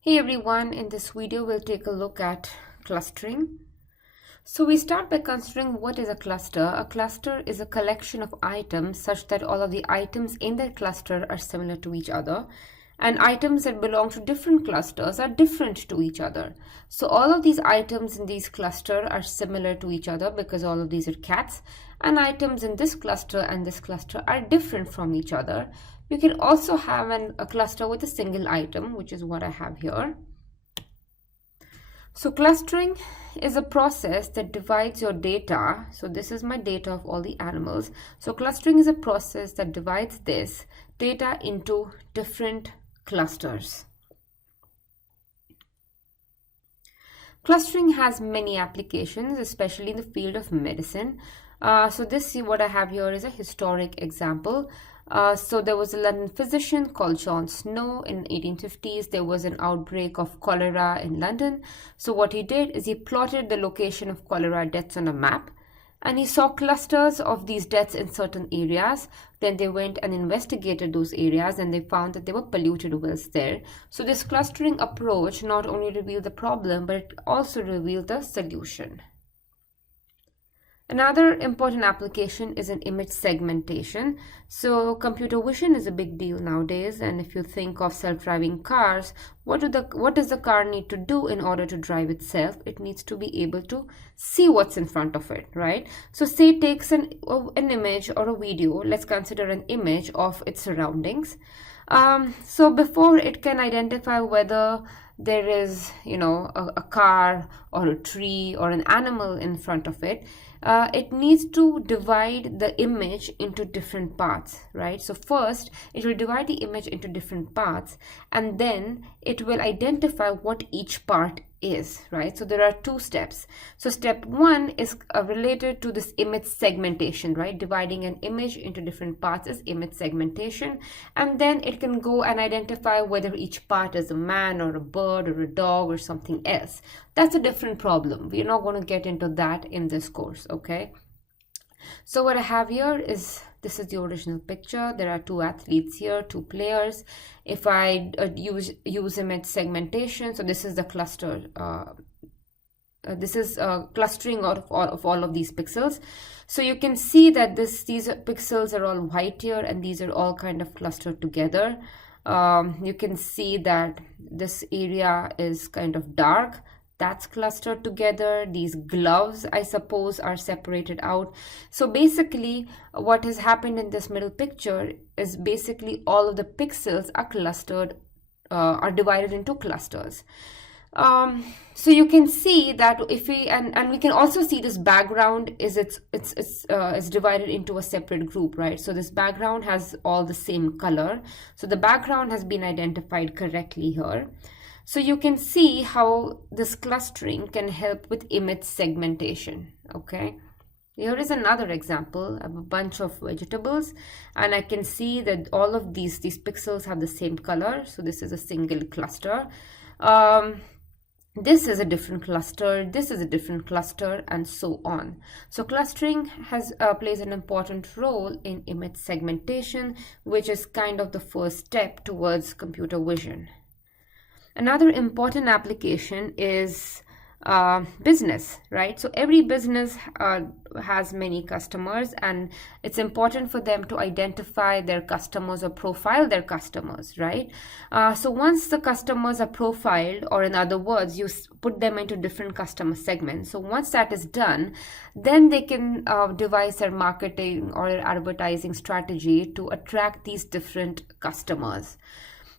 Hey everyone, in this video we'll take a look at clustering. So we start by considering what is a cluster. A cluster is a collection of items such that all of the items in that cluster are similar to each other, and items that belong to different clusters are different to each other. So all of these items in these cluster are similar to each other because all of these are cats, and items in this cluster and this cluster are different from each other. You can also have a cluster with a single item, which is what I have here. So clustering is a process that divides your data. So this is my data of all the animals. So clustering is a process that divides this data into different clusters. Clustering has many applications, especially in the field of medicine. So what I have here is a historic example. So there was a London physician called John Snow in 1850s. There was an outbreak of cholera in London. So what he did is he plotted the location of cholera deaths on a map, and he saw clusters of these deaths in certain areas. Then they went and investigated those areas, and they found that they were polluted wells there. So this clustering approach not only revealed the problem, but it also revealed the solution. Another important application is in image segmentation. So computer vision is a big deal nowadays, and if you think of self-driving cars, what does the car need to do in order to drive itself? It needs to be able to see what's in front of it, right? So say it takes an image or a video. Let's consider an image of its surroundings. So before it can identify whether there is, a car or a tree or an animal in front of it, it needs to divide the image into different parts, right? So first, it will divide the image into different parts, and then it will identify what each part is, right? So there are two steps. So step one is related to this image segmentation, right? Dividing an image into different parts is image segmentation, and then it can go and identify whether each part is a man or a bird or a dog or something else. That's a different problem. We're not going to get into that in this course, okay? So what I have here is, this is the original picture. There are two athletes here, two players. If I use image segmentation, so this is the cluster. This is clustering of all of these pixels. So you can see that these pixels are all white here, and these are all kind of clustered together. You can see that this area is kind of dark. That's clustered together. These gloves, I suppose, are separated out. So basically, what has happened in this middle picture is basically all of the pixels are clustered, are divided into clusters. So you can see that if we and we can also see this background is it's divided into a separate group, right? So this background has all the same color. So the background has been identified correctly here. So you can see how this clustering can help with image segmentation, okay? Here is another example of a bunch of vegetables, and I can see that all of these pixels have the same color. So this is a single cluster. This is a different cluster, this is a different cluster, and so on. So clustering plays an important role in image segmentation, which is kind of the first step towards computer vision. Another important application is business, right? So every business has many customers, and it's important for them to identify their customers or profile their customers, right? So once the customers are profiled, or in other words, you put them into different customer segments. So once that is done, then they can devise their marketing or their advertising strategy to attract these different customers.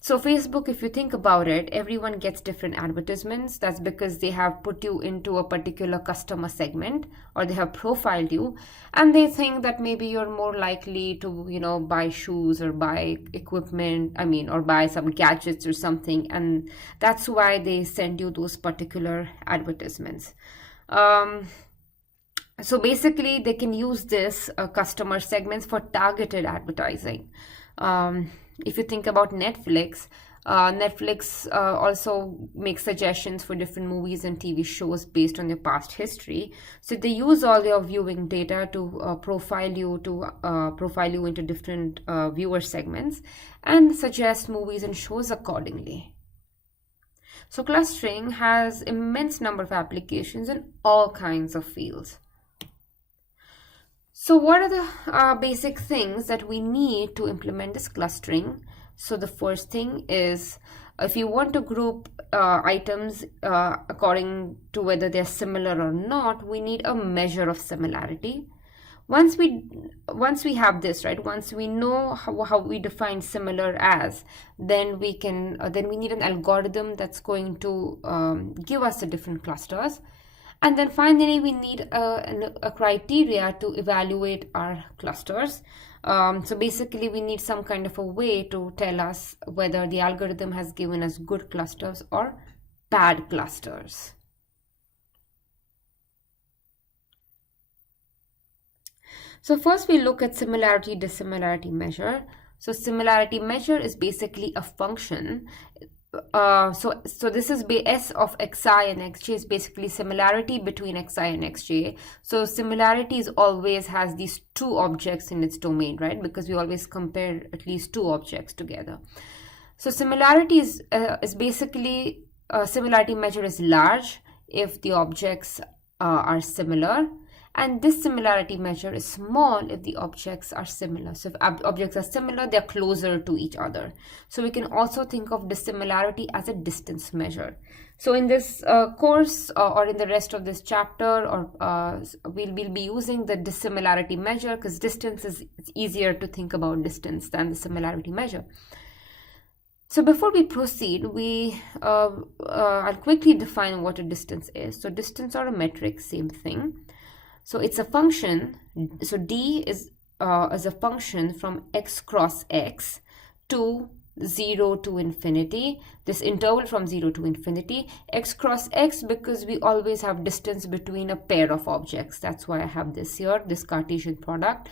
So Facebook, if you think about it, everyone gets different advertisements. That's because they have put you into a particular customer segment, or they have profiled you, and they think that maybe you're more likely to, buy shoes or buy equipment, or buy some gadgets or something, and that's why they send you those particular advertisements. So basically, they can use this customer segments for targeted advertising. If you think about Netflix, also makes suggestions for different movies and TV shows based on your past history. So they use all your viewing data to profile you into different viewer segments and suggest movies and shows accordingly. So clustering has immense number of applications in all kinds of fields. So what are the basic things that we need to implement this clustering? So the first thing is, if you want to group items according to whether they're similar or not, we need a measure of similarity. Once we have this, right, once we know how we define similar as, then we need an algorithm that's going to give us the different clusters. And then finally, we need a criteria to evaluate our clusters. So basically, we need some kind of a way to tell us whether the algorithm has given us good clusters or bad clusters. So first we look at similarity dissimilarity measure. So similarity measure is basically a function. So this is S of xi and xj is basically similarity between xi and xj. So similarity always has these two objects in its domain, right? Because we always compare at least two objects together. So similarity is basically similarity measure is large if the objects are similar. And this similarity measure is small if the objects are similar. So if objects are similar, they're closer to each other. So we can also think of dissimilarity as a distance measure. So in this course or in the rest of this chapter, we'll be using the dissimilarity measure because distance it's easier to think about distance than the similarity measure. So before we proceed, I'll quickly define what a distance is. So distance or a metric, same thing. So it's a function. So d is a function from x cross x to 0 to infinity. This interval from 0 to infinity. X cross x because we always have distance between a pair of objects. That's why I have this here, this Cartesian product.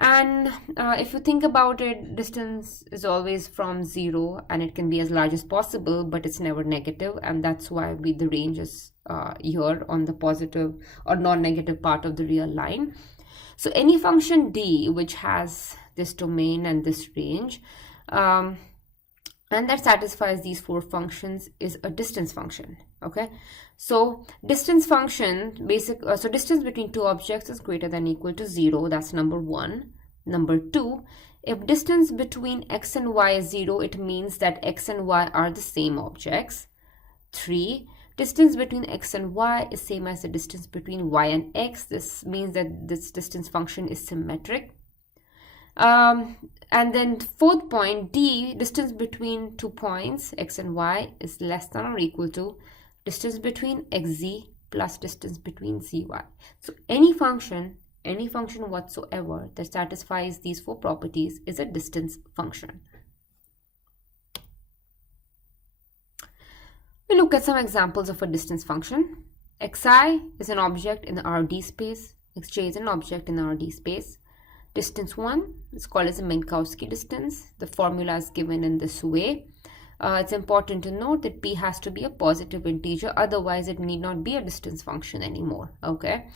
And if you think about it, distance is always from 0 and it can be as large as possible, but it's never negative, and that's why the range is here on the positive or non-negative part of the real line. So any function d which has this domain and this range and that satisfies these four functions is a distance function. Okay, so distance function so distance between two objects is greater than or equal to 0. That's number one. Number two, if distance between x and y is 0, it means that x and y are the same objects. 3, distance between x and y is same as the distance between y and x. This means that this distance function is symmetric. And then fourth point, d, distance between 2 points x and y is less than or equal to distance between xz plus distance between zy. So any function whatsoever that satisfies these four properties is a distance function. We look at some examples of a distance function. xi is an object in the RD space. xj is an object in the RD space. Distance 1 is called as a Minkowski distance. The formula is given in this way. It's important to note that p has to be a positive integer, otherwise it need not be a distance function anymore. Okay.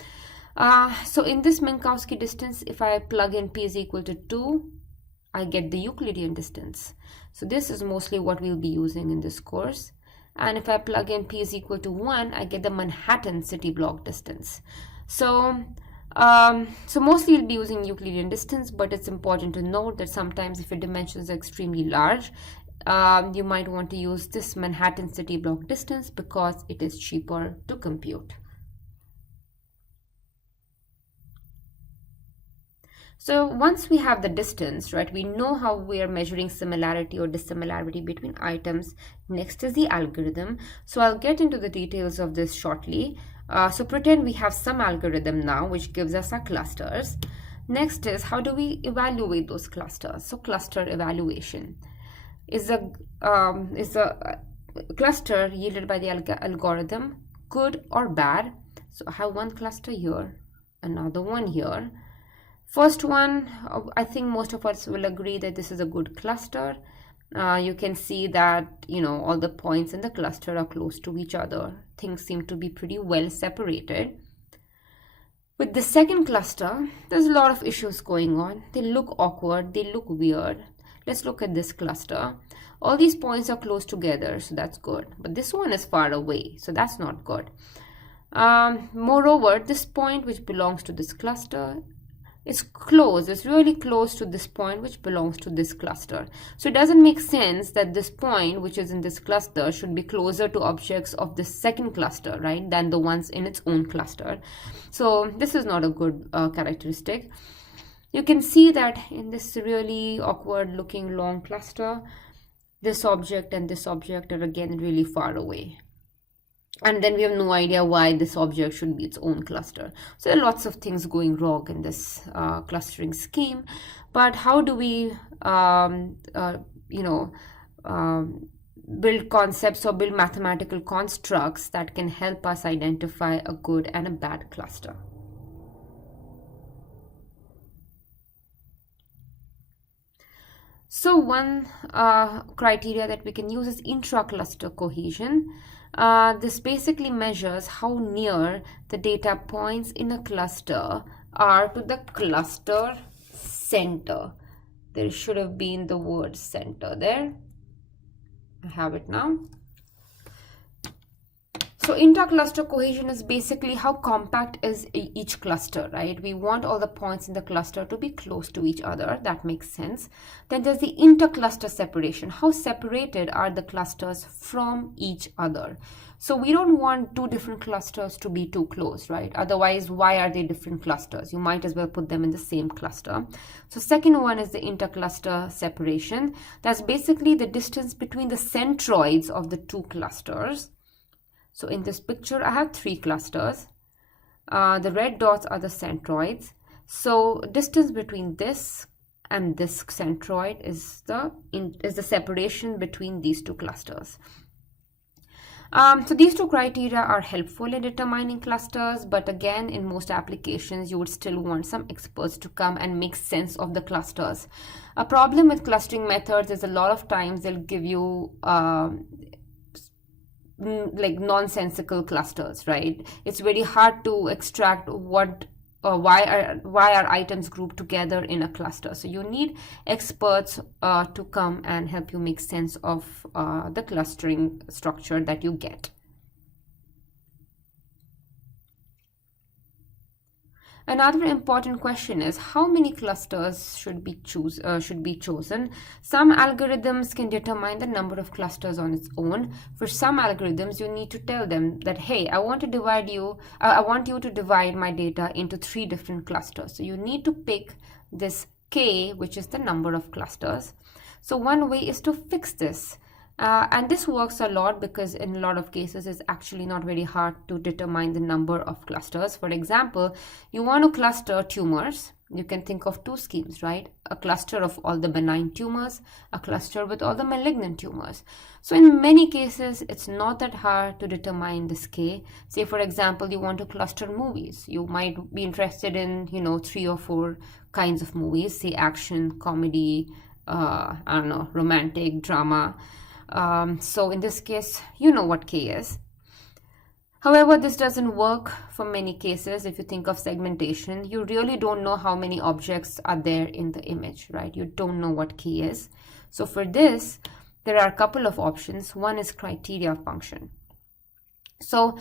So in this Minkowski distance, if I plug in p is equal to 2, I get the Euclidean distance. So this is mostly what we'll be using in this course. And if I plug in p is equal to 1, I get the Manhattan city block distance. So mostly you'll be using Euclidean distance, but it's important to note that sometimes if your dimensions are extremely large, you might want to use this Manhattan city block distance because it is cheaper to compute. So once we have the distance, right, we know how we are measuring similarity or dissimilarity between items. Next is the algorithm. So I'll get into the details of this shortly. So pretend we have some algorithm now which gives us our clusters. Next is, how do we evaluate those clusters? So cluster evaluation is a cluster yielded by the algorithm good or bad? So I have one cluster here, another one here. First one, I think most of us will agree that this is a good cluster. You can see that, all the points in the cluster are close to each other. Things seem to be pretty well separated. With the second cluster, there's a lot of issues going on. They look awkward, they look weird. Let's look at this cluster. All these points are close together, so that's good. But this one is far away, so that's not good. Moreover, this point which belongs to this cluster is close. It's really close to this point which belongs to this cluster. So it doesn't make sense that this point which is in this cluster should be closer to objects of this second cluster, right, than the ones in its own cluster. So this is not a good characteristic. You can see that in this really awkward looking long cluster, this object and this object are again really far away. And then we have no idea why this object should be its own cluster. So there are lots of things going wrong in this clustering scheme. But how do we, build concepts or build mathematical constructs that can help us identify a good and a bad cluster? So one criteria that we can use is intra-cluster cohesion. This basically measures how near the data points in a cluster are to the cluster center. There should have been the word center there. I have it now. So inter-cluster cohesion is basically how compact is each cluster, right? We want all the points in the cluster to be close to each other. That makes sense. Then there's the inter-cluster separation. How separated are the clusters from each other? So we don't want two different clusters to be too close, right? Otherwise, why are they different clusters? You might as well put them in the same cluster. So second one is the inter-cluster separation. That's basically the distance between the centroids of the two clusters. So in this picture, I have three clusters. The red dots are the centroids. So distance between this and this centroid is the separation between these two clusters. So these two criteria are helpful in determining clusters, but again, in most applications, you would still want some experts to come and make sense of the clusters. A problem with clustering methods is a lot of times they'll give you like nonsensical clusters, right? It's very hard to extract what or why are items grouped together in a cluster. So you need experts to come and help you make sense of the clustering structure that you get. Another important question is how many clusters should be chosen. Some algorithms can determine the number of clusters on its own. For some algorithms, you need to tell them that, hey, I want you to divide my data into 3 different clusters. So you need to pick this k, which is the number of clusters. So one way is to fix this. And this works a lot because in a lot of cases it's actually not very hard to determine the number of clusters. For example, you want to cluster tumors. You can think of 2 schemes, right? A cluster of all the benign tumors, a cluster with all the malignant tumors. So in many cases, it's not that hard to determine this k. Say, for example, you want to cluster movies. You might be interested in, 3 or 4 kinds of movies, say action, comedy, romantic, drama. So in this case, you know what k is. However, this doesn't work for many cases. If you think of segmentation, you really don't know how many objects are there in the image, right? You don't know what k is. So for this, there are a couple of options. One is criteria function. So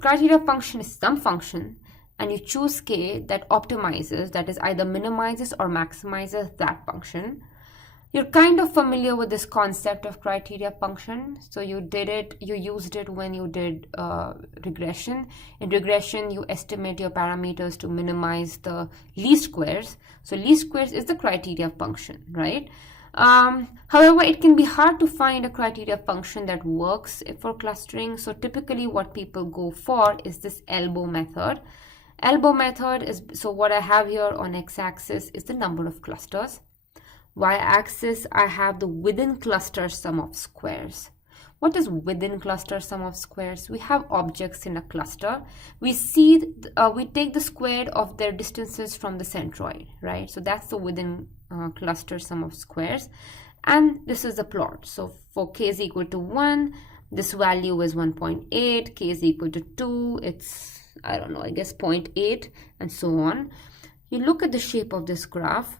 criteria function is some function, and you choose k that optimizes, that is either minimizes or maximizes that function. You're kind of familiar with this concept of criteria function. So you used it when you did regression. In regression, you estimate your parameters to minimize the least squares. So least squares is the criteria function, right? However, it can be hard to find a criteria function that works for clustering. So typically what people go for is this elbow method. Elbow method is, so what I have here on x-axis is the number of clusters. Y-axis, I have the within cluster sum of squares. What is within cluster sum of squares? We have objects in a cluster. We take the square of their distances from the centroid, right? So that's the within cluster sum of squares. And this is the plot. So for k is equal to 1, this value is 1.8. K is equal to 2. It's, I don't know, I guess 0.8, and so on. You look at the shape of this graph.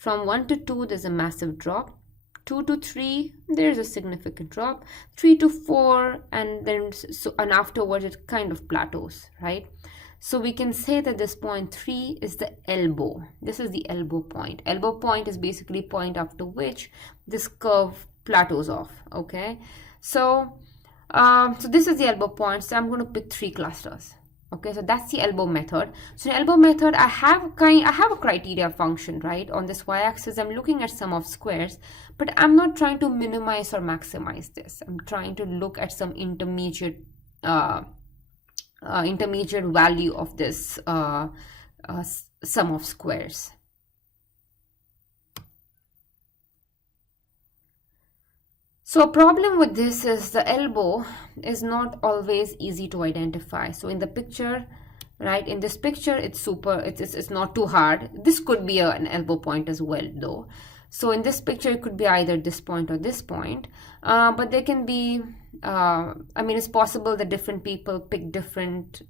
From 1 to 2, there's a massive drop. 2 to 3, there's a significant drop. 3 to 4, and then and afterwards it kind of plateaus, right? So we can say that this point 3 is the elbow. This is the elbow point. Elbow point is basically point after which this curve plateaus off, okay? So, so this is the elbow point. So I'm going to pick 3 clusters. Okay, so that's the elbow method. So in elbow method, I have a criteria function, right? On this y-axis, I'm looking at sum of squares, but I'm not trying to minimize or maximize this. I'm trying to look at some intermediate value of this sum of squares. So a problem with this is the elbow is not always easy to identify. So in the picture, right, in this picture, it's not too hard. This could be an elbow point as well, though. So in this picture, it could be either this point or this point. But there can be, I mean, it's possible that different people pick different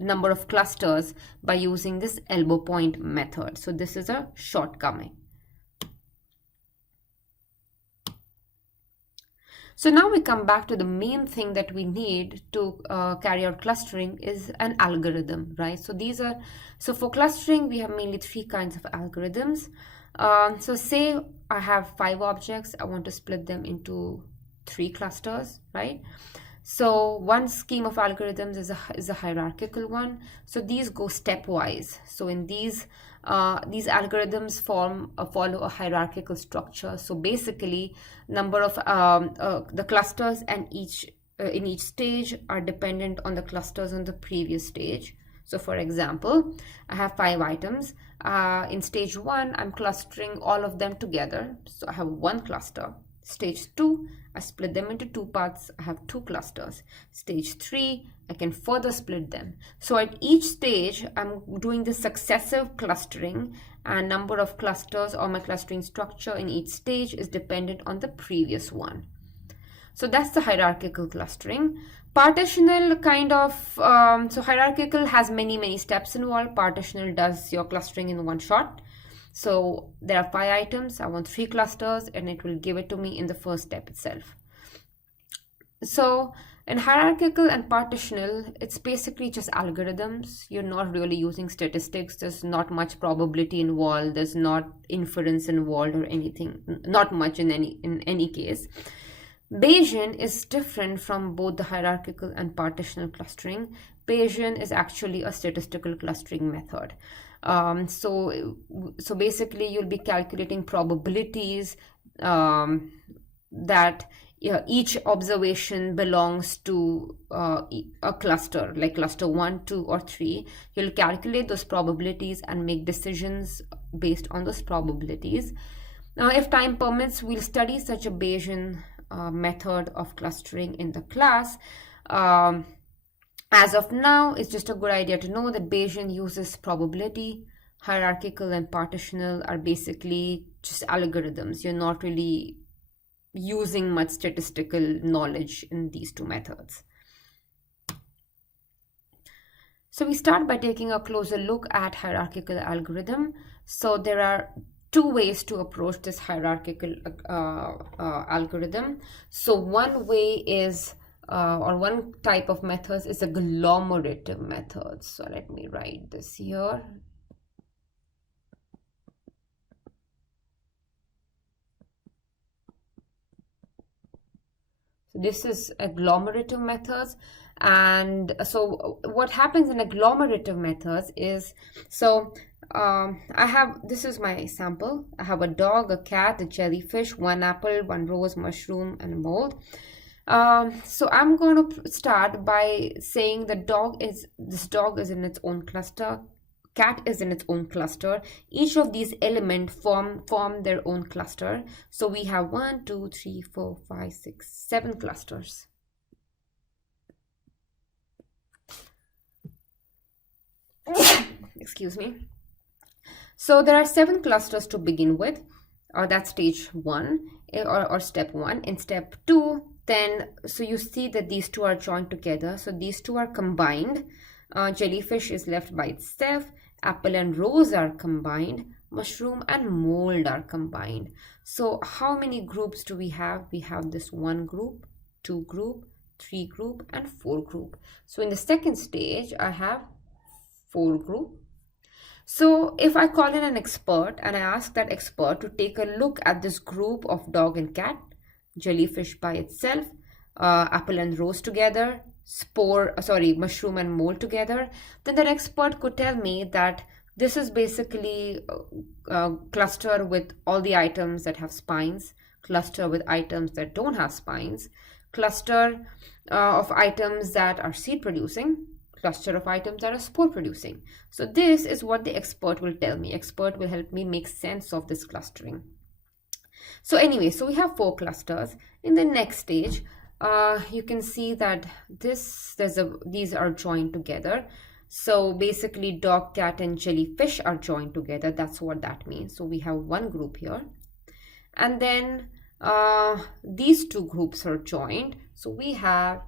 number of clusters by using this elbow point method. So this is a shortcoming. So now we come back to the main thing that we need to carry out clustering is an algorithm, right? So for clustering, we have mainly 3 kinds of algorithms. So say I have 5 objects, I want to split them into 3 clusters, right? So one scheme of algorithms is a hierarchical one. So these go stepwise. So in these algorithms follow a hierarchical structure. So basically, number of the clusters and in each stage are dependent on the clusters on the previous stage. So for example, I have 5 items. In stage 1, I'm clustering all of them together. So I have 1 cluster. Stage 2, I split them into 2 parts. I have 2 clusters. Stage 3, I can further split them. So at each stage, I'm doing the successive clustering, and number of clusters or my clustering structure in each stage is dependent on the previous one. So that's the hierarchical clustering. Partitional kind of, so hierarchical has many steps involved. Partitional does your clustering in one shot. So there are 5 items, I want 3 clusters, and it will give it to me in the first step itself. So in hierarchical and partitional, it's basically just algorithms. You're not really using statistics. There's not much probability involved. There's not inference involved or anything, not much in any case. Bayesian is different from both the hierarchical and partitional clustering. Bayesian is actually a statistical clustering method. So basically you'll be calculating probabilities that each observation belongs to a cluster, like cluster 1, 2, or 3. You'll calculate those probabilities and make decisions based on those probabilities. Now, if time permits, we'll study such a Bayesian method of clustering in the class. As of now, it's just a good idea to know that Bayesian uses probability. Hierarchical and partitional are basically just algorithms. You're not really using much statistical knowledge in these 2 methods. So we start by taking a closer look at hierarchical algorithm. So there are 2 ways to approach this hierarchical algorithm. So one way is or one type of methods is a agglomerative method. So let me write this here. So this is agglomerative methods. And so what happens in agglomerative methods is, so this is my sample. I have a dog, a cat, a jellyfish, 1 apple, 1 rose, mushroom, and a mold. So I'm going to start by saying this dog is in its own cluster, cat is in its own cluster. Each of these elements form their own cluster. So we have 1, 2, 3, 4, 5, 6, 7 clusters. Excuse me. So there are 7 clusters to begin with, or that's stage 1 or step 1. In step 2, then, so you see that these 2 are joined together. So these 2 are combined. Jellyfish is left by itself. Apple and rose are combined. mushroom, and mold are combined. So how many groups do we have? We have this 1 group, 2 group, 3 group, and 4 group. So in the second stage, I have 4 group. So if I call in an expert and I ask that expert to take a look at this group of dog and cat, jellyfish by itself, apple and rose together, mushroom and mold together, then that expert could tell me that this is basically a cluster with all the items that have spines, cluster with items that don't have spines, cluster of items that are seed producing, cluster of items that are spore producing. So this is what the expert will tell me. Expert will help me make sense of this clustering. So anyway, so we have 4 clusters. In the next stage, you can see that these are joined together. So basically dog, cat, and jellyfish are joined together. That's what that means. So we have 1 group here. And then these 2 groups are joined. So we have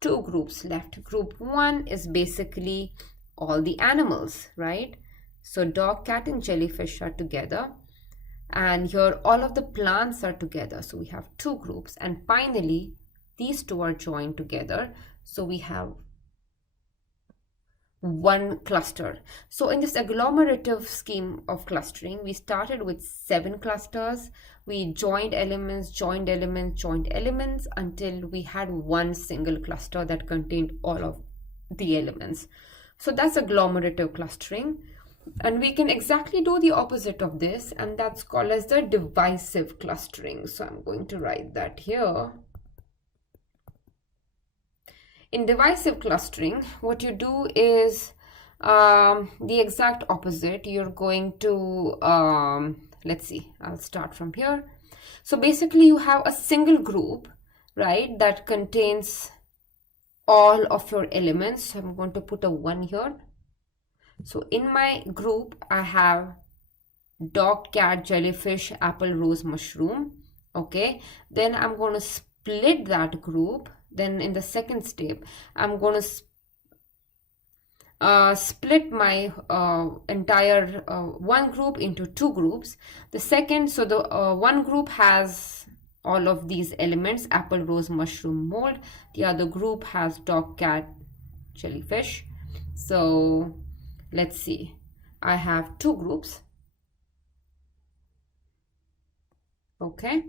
2 groups left. Group 1 is basically all the animals, right? So dog, cat, and jellyfish are together. And here all of the plants are together. So we have 2 groups. And finally, these 2 are joined together. So we have 1 cluster. So in this agglomerative scheme of clustering, we started with 7 clusters. We joined elements, joined elements, joined elements until we had 1 single cluster that contained all of the elements. So that's agglomerative clustering. And we can exactly do the opposite of this, and that's called as the divisive clustering. So I'm going to write that here. In divisive clustering, what you do is the exact opposite. You're going to, let's see, I'll start from here. So basically you have a single group, right, that contains all of your elements. So I'm going to put a 1 here. So in my group, I have dog, cat, jellyfish, apple, rose, mushroom. Okay, then I'm going to split that group. Then in the second step, I'm going to split my entire 1 group into 2 groups. The second, so the 1 group has all of these elements, apple, rose, mushroom, mold. The other group has dog, cat, jellyfish. So let's see, I have 2 groups. Okay,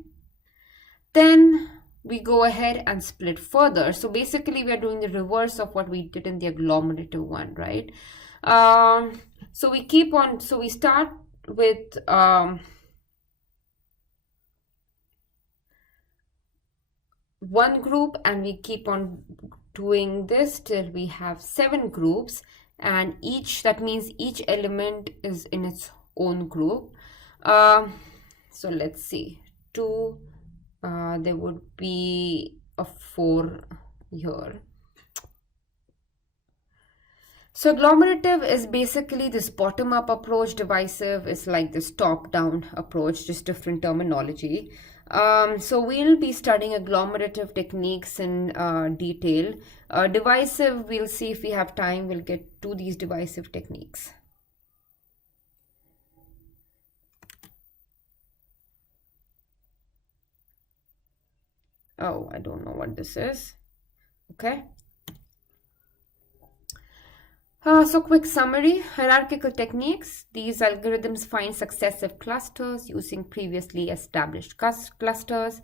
then we go ahead and split further. So basically we are doing the reverse of what we did in the agglomerative one, right? So we keep on, so we start with one group, and we keep on doing this till we have 7 groups, and that means each element is in its own group. So let's see, 2, there would be a 4 here. So agglomerative is basically this bottom-up approach. Divisive is like this top-down approach, just different terminology. So we'll be studying agglomerative techniques in detail. Divisive, we'll see if we have time, we'll get to these divisive techniques. Oh, I don't know what this is. Okay. So quick summary, hierarchical techniques. These algorithms find successive clusters using previously established clusters,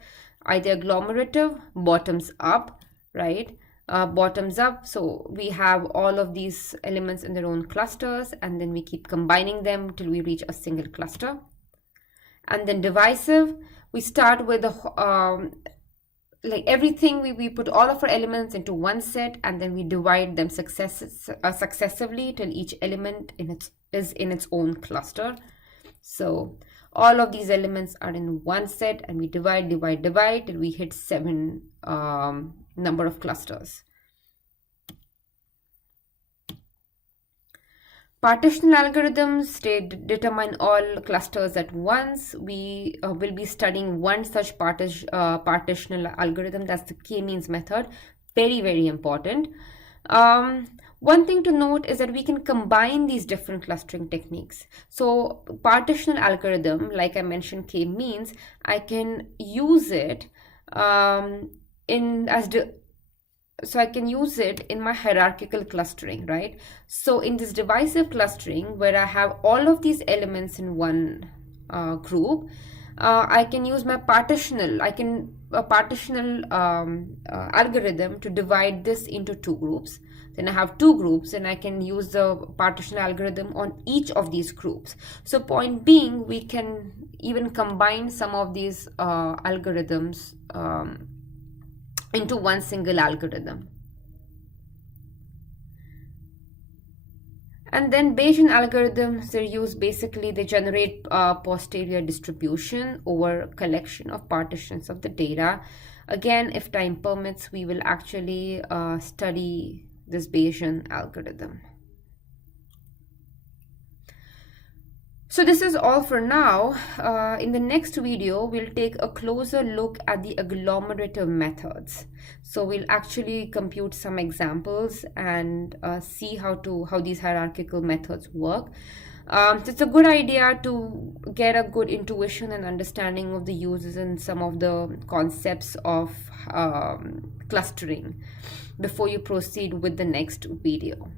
either agglomerative, bottoms up, right? Bottoms up, so we have all of these elements in their own clusters, and then we keep combining them till we reach a single cluster. And then divisive, we start with like everything, we put all of our elements into one set, and then we divide them successively till each element is in its own cluster. So all of these elements are in one set, and we divide till we hit 7 number of clusters. Partitional algorithms, they determine all clusters at once. We will be studying one such partitional algorithm. That's the k-means method. Very, very important. One thing to note is that we can combine these different clustering techniques. So partitional algorithm, like I mentioned, k-means, I can use it in as so I can use it in my hierarchical clustering, right? So in this divisive clustering, where I have all of these elements in one group, I can use my partitional algorithm to divide this into two groups. Then I have two groups, and I can use the partition algorithm on each of these groups. So point being, we can even combine some of these algorithms into one single algorithm. And then Bayesian algorithms, they're used basically, they generate posterior distribution over collection of partitions of the data. Again, if time permits, we will actually study this Bayesian algorithm. So this is all for now. In the next video, we'll take a closer look at the agglomerative methods. So we'll actually compute some examples and see how these hierarchical methods work. So it's a good idea to get a good intuition and understanding of the uses and some of the concepts of clustering before you proceed with the next video.